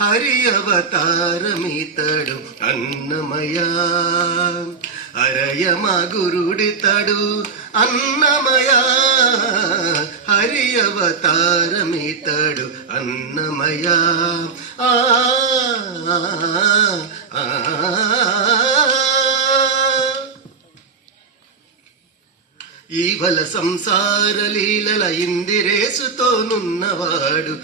హరి అవతారమితడు అన్నమయ అరయమ గురుడితడు అన్నమయ హరి అవతారమితడు అన్నమయ ఈవల సంసార లీలల ఇందిరేసుతోనున్నవాడు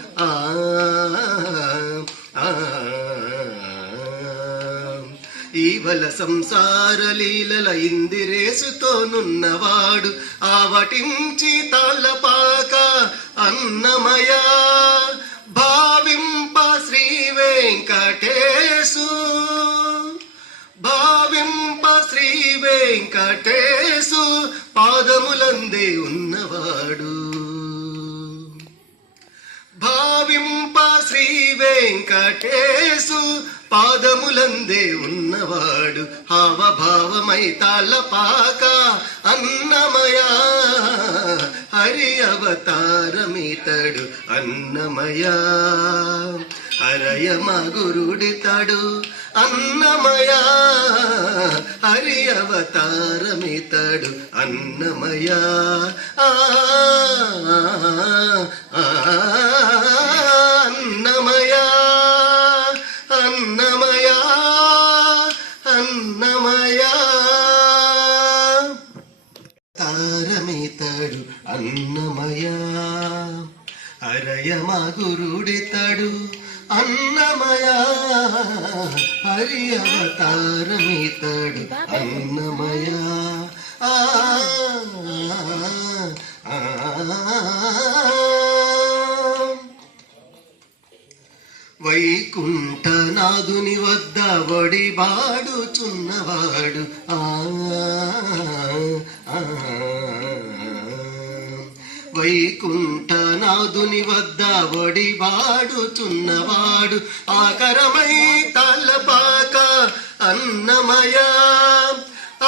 ఈవల సంసార లీలల ఇందిరేసుతోనున్నవాడు ఆవటించి తాళ్ళపాక అన్నమయ భావింప శ్రీ వెంకటేశు భావింప శ్రీ వెంకటేశు పాదములందే ఉన్నవాడు భావింప శ్రీ వెంకటేశు పాదములందే ఉన్నవాడు హావభావమై తాళ్ళపాక అన్నమయ హరి అవతారమితడు అన్నమయ హరయమ గురుడితడు అన్నమయ హరి అవతారమితడు అన్నమయ అన్నమయ అన్నమయ అన్నమయ తారమితడు అన్నమయ హరయమ గురుడితడు అన్నమయ హరి అవతారమితడు అన్నమయ వైకుంఠనాథుని వద్ద వడిబాడుచున్నవాడు వైకుంఠనాథుని వద్ద వడిబాడుచున్నవాడు ఆకరమై తాళ్ళపాక అన్నమయ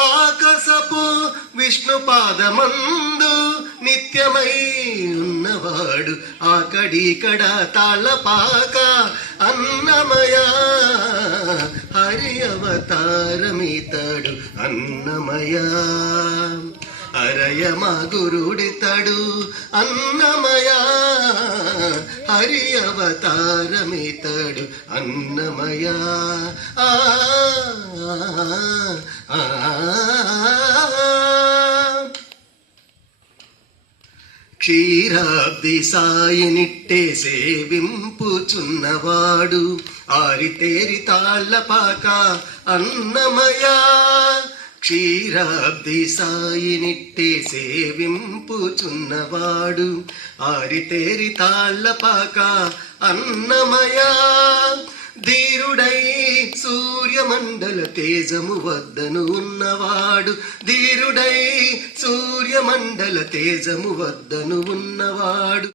ఆకాశపు విష్ణు పాదమందు నిత్యమై ఉన్నవాడు ఆకడికడ తాళ్ళపాక అన్నమయ హరి అవతారమితడు అన్నమయ అరయమ గురుడితడు అన్నమయ హరి అవతారమితడు అన్నమయ క్షీరాబ్ది సాయినిట్టే సేవింపుచున్నవాడు ఆరితేరి తాళ్ళపాక అన్నమయ క్షీరాబ్ది సాయినిట్టే సేవింపుచున్నవాడు ఆరితేరి తాళ్ళపాక అన్నమయ ధీరుడై సూర్యమండల తేజము వద్దను ఉన్నవాడు ధీరుడై సూర్యమండల తేజము వద్దను ఉన్నవాడు